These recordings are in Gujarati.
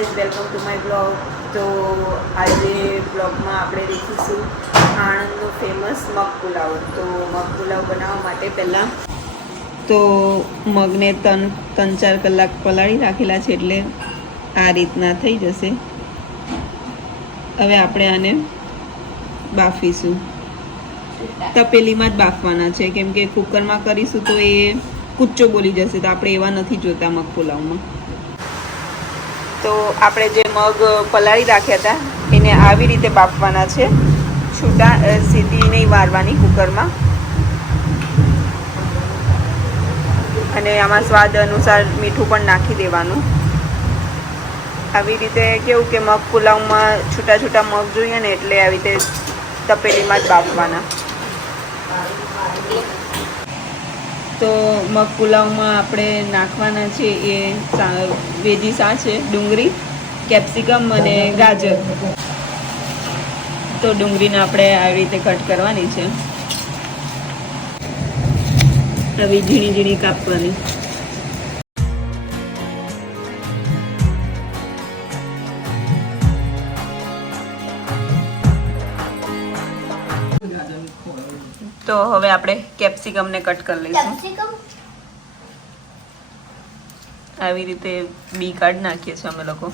Guys, welcome to my blog. તો આજે બ્લોગમાં આપણે દેખીશું આણંદનો ફેમસ મગ પુલાવ. તો મગ પુલાવ બનાવવા માટે પહેલાં તો મગને ત્રણ ચાર કલાક પલાળી રાખેલા છે, એટલે આ રીતના થઈ જશે. હવે આપણે આને બાફીશું. તપેલીમાં જ બાફવાના છે, કેમ કે કુકરમાં કરીશું તો એ કૂચો બોલી જશે, તો આપણે એવા નથી જોતા મગ પુલાવમાં. તો આપણે જે મગ પલાળી રાખ્યા હતા એને આવી રીતે બાફવાના છે, છૂટા, સીધી નહીં વારવાની કુકરમાં. અને આમાં સ્વાદ અનુસાર મીઠું પણ નાખી દેવાનું. આવી રીતે કેવું કે મગ પુલાવમાં છૂટા છૂટા મગ જોઈએ ને, એટલે આવી રીતે તપેલીમાં જ બાફવાના. તો મગ પુલાવમાં આપણે નાખવાના છે એ વેજીસ આ છે, ડુંગળી, કેપ્સિકમ અને ગાજર. તો ડુંગળીને આપણે આવી રીતે કટ કરવાની છે, આવી ઝીણી ઝીણી કાપવાની. તો હવે આપણે કેપ્સિકમને કટ કરી લઈશું. આવી રીતે બી કાઢી નાખીએ છીએ અમે લોકો.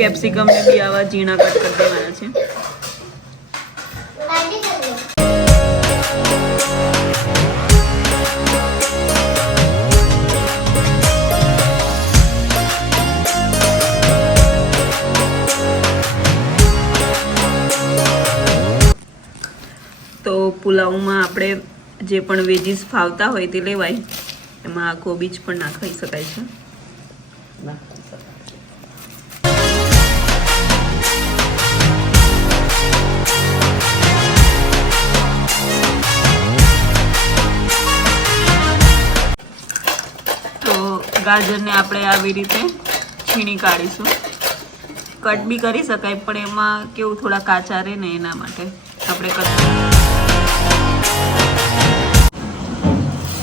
કેપ્સિકમને બી આવા ઝીણા કટ કરી દેવાના છે. તો પુલાવમાં આપણે જે પણ વેજીસ ફાવતા હોય તે લેવાય. એમાં કોબીજ પણ નાખી શકાય છે. તો ગાજરને આપણે આવી રીતે છીણી કાઢીશું. કટ બી કરી શકાય, પણ એમાં કેવું થોડા કાચા રહે ને, એના માટે આપણે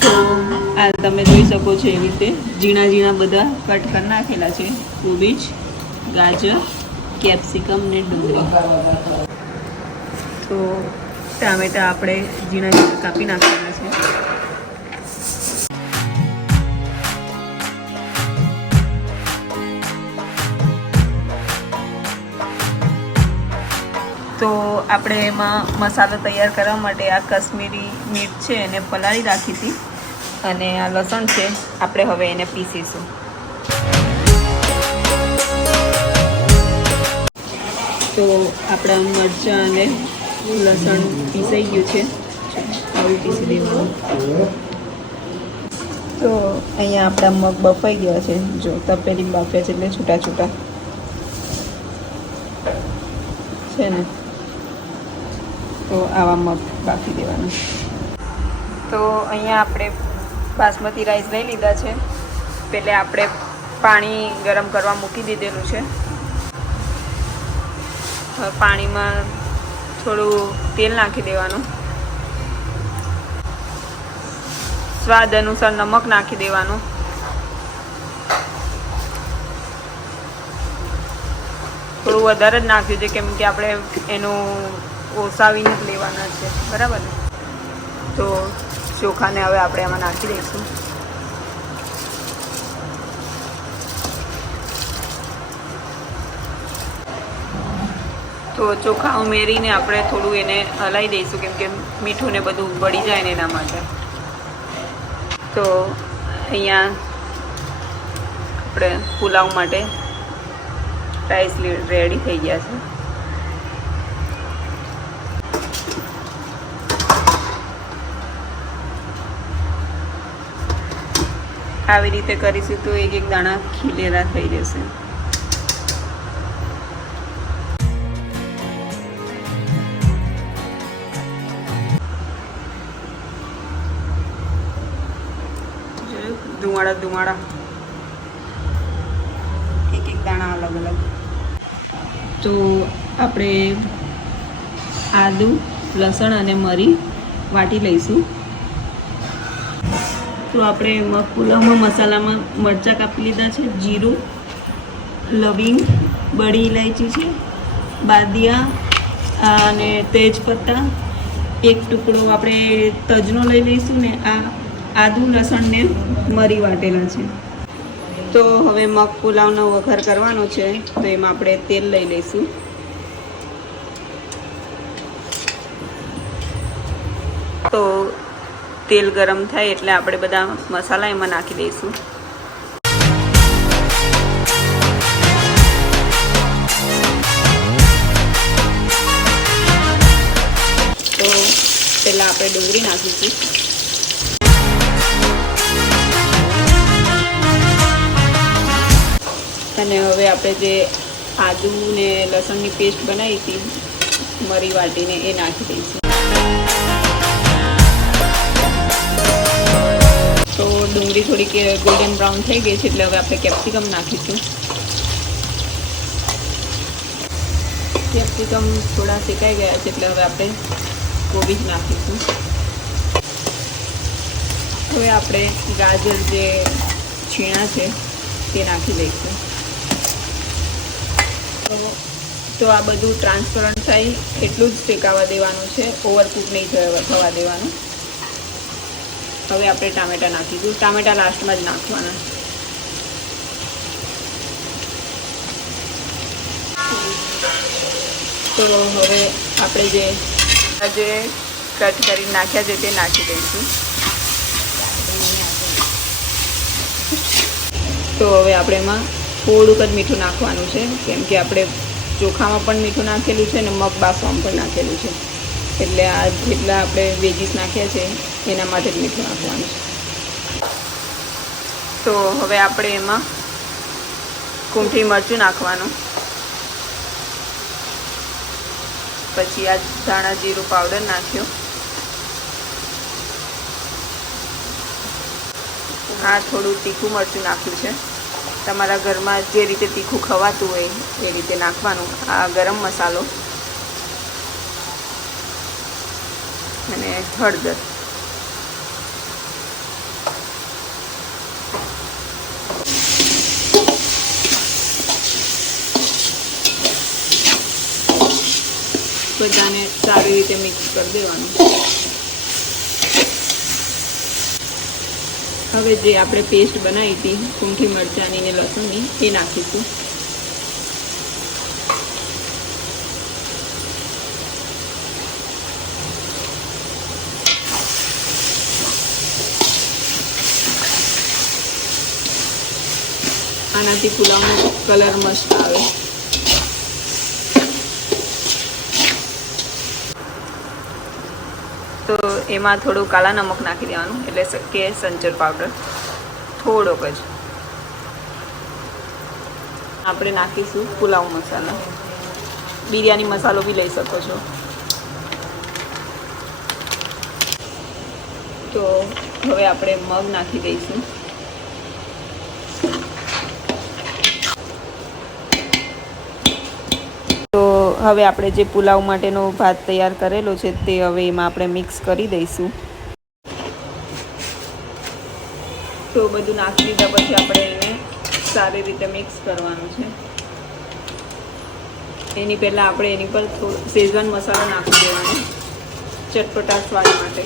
તો આ તમે જોઈ શકો છો એવી રીતે ઝીણા ઝીણા બધા કટ કરી નાખેલા છે. કોબીજ, ગાજર, કેપ્સિકમ ને ડુંગળી. તો ટામેટા આપણે ઝીણા ઝીણા કાપી નાખવાના છે. તો આપણે એમાં મસાલો તૈયાર કરવા માટે આ કશ્મીરી મિર્ચ છે એને પલાળી રાખી હતી, અને આ લસણ છે, આપણે હવે એને પીસીશું. તો આપણા મરચાં અને લસણ પીસાઈ ગયું છે, આવું પીસી દેવાનું. તો અહીંયા આપણા મગ બફાઈ ગયા છે. જો તપેલી બાફ્યા છે, એટલે છૂટા છૂટા છે ને. તો આવા મગ બાફી દેવાના. તો અહીંયા આપણે બાસમતી રાઈસ લઈ લીધા છે. પહેલે આપણે પાણી ગરમ કરવા મૂકી દીધેલું છે. પાણીમાં થોડું તેલ નાખી દેવાનું. સ્વાદ અનુસાર નમક નાખી દેવાનું. થોડું વધારે જ નાખ્યું છે, કેમ કે આપણે એનું ઓસાવીને જ લેવાના છે, બરાબર ને. તો ચોખાને હવે આપણે આમાં નાખી દઈશું. તો ચોખા ઉમેરીને આપણે થોડું એને હલાવી દઈશું, કેમ કે મીઠું ને બધું બળી જાય ને, એના માટે. તો અહીંયા આપણે પુલાવ માટે રાઈસ રેડી થઈ ગયા છે. આવી રીતે કરીશું તો એક એક દાણા ખીલેલા થઈ જશે. ધુમાડા ધુમાડા, એક એક દાણા અલગ અલગ. તો આપણે આદુ, લસણ અને મરી વાટી લઈશું. તો આપણે મગ પુલાવમાં મસાલામાં મરચાં કાપી લીધા છે, જીરું, લવિંગ, બડી ઇલાયચી છે, બાદિયા અને તેજપત્તા, એક ટુકડો આપણે તજનો લઈ લઈશું ને આ આદુ લસણને મરી વાટેલા છે. તો હવે મગ પુલાવનો વઘાર કરવાનો છે, તો એમાં આપણે તેલ લઈ લઈશું. તો તેલ ગરમ થાય એટલે આપણે બધા મસાલા એમાં નાખી દઈશું. તો પહેલાં આપણે ડુંગળી નાખીશું. અને હવે આપણે જે આદુ ને લસણની પેસ્ટ બનાવી હતી મરી વાટીને એ નાખી દઈશું. તો ડુંગળી થોડીક ગોલ્ડન બ્રાઉન થઈ ગઈ છે એટલે હવે આપણે કેપ્સિકમ નાખીશું. કેપ્સિકમ થોડા શેકાઈ ગયા છે એટલે હવે આપણે કોબીજ નાખીશું. હવે આપણે ગાજર જે છીણા છે તે નાખી દઈશું. તો આ બધું ટ્રાન્સપરન્ટ થાય એટલું જ શેકાવા દેવાનું છે, ઓવરકુક નહીં થવા દેવાનું. હવે આપણે ટામેટાં નાખીશું. ટામેટાં લાસ્ટમાં જ નાખવાના. તો હવે આપણે જે કટ કરીને નાખ્યા છે તે નાખી દઈશું. તો હવે આપણે એમાં થોડુંક જ મીઠું નાખવાનું છે, કેમ કે આપણે ચોખામાં પણ મીઠું નાખેલું છે અને મગ બાફવામાં પણ નાખેલું છે, એટલે આ જેટલા આપણે વેજીસ નાખ્યા છે એના માટે જ મીઠું નાખવાનું છે. તો હવે આપણે એમાં કૂંઠી મરચું નાખવાનું, પછી આ ધાણા જીરું પાવડર નાખ્યો, આ થોડું તીખું મરચું નાખ્યું છે. તમારા ઘરમાં જે રીતે તીખું ખવાતું હોય એ રીતે નાખવાનું. આ ગરમ મસાલો અને હળદર. બધાને સારી રીતે મિક્સ કરી દેવાનું. હવે જે આપણે પેસ્ટ બનાવી હતી કૂંઠી મરચાંની ને લસણની એ નાખીશું. આનાથી પુલાવનો કલર મસ્ત આવે. તો એમાં થોડું કાળા નમક નાખી દેવાનું, એટલે કે સંચર પાવડર થોડોક જ. આપણે નાખીશું પુલાવ મસાલા. બિરયાની મસાલો બી લઈ શકો છો. તો હવે આપણે મગ નાખી દઈશું. તો હવે આપણે જે પુલાવ માટેનો ભાત તૈયાર કરેલો છે તે હવે એમાં આપણે મિક્સ કરી દઈશું. તો બધું નાખી દીધા પછી આપણે એને સારી રીતે મિક્સ કરવાનું છે. એની પહેલાં આપણે એની પર થોડો શેઝવાન મસાલો નાખી દેવાનો ચટપટા સ્વાદ માટે.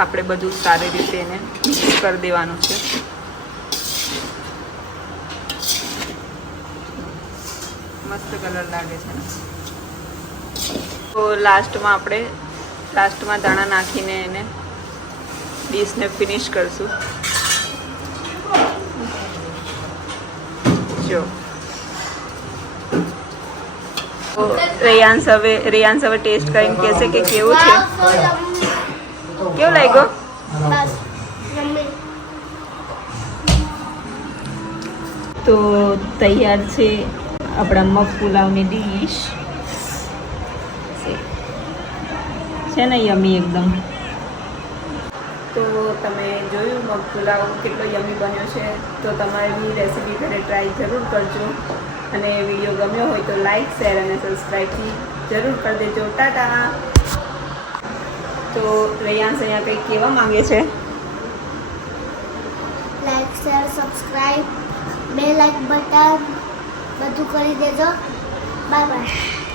આપણે બધું સારી રીતે એને મિક્સ કરી દેવાનું છે. મસ્ત કલર લાગે છે ને. તો લાસ્ટમાં દાણા નાખીને એને ડીશને ફિનિશ કરશું. જો રેયાંશ હવે ટેસ્ટ કરીને કહેશે કે કેવું છે. કેવું લાગ્યો? તો તૈયાર છે આપણા મગ પુલાવની ડીશ. છે ને યમી એકદમ. તો તમે જોયું મગ પુલાવ કેટલો યમી બન્યો છે. તો તમારે બી રેસીપી ઘરે ટ્રાય જરૂર કરજો. અને વિડીયો ગમ્યો હોય તો લાઈક શેર અને સબસ્ક્રાઈબથી જરૂર કરી દેજો. ટાટા. તો રેયાંશ અહીંયા કંઈક કહેવા માંગે છે. લાઈક શેર સબસ્ક્રાઈબ બે લાઈક બટન બધું કરી દેજો. Bye bye.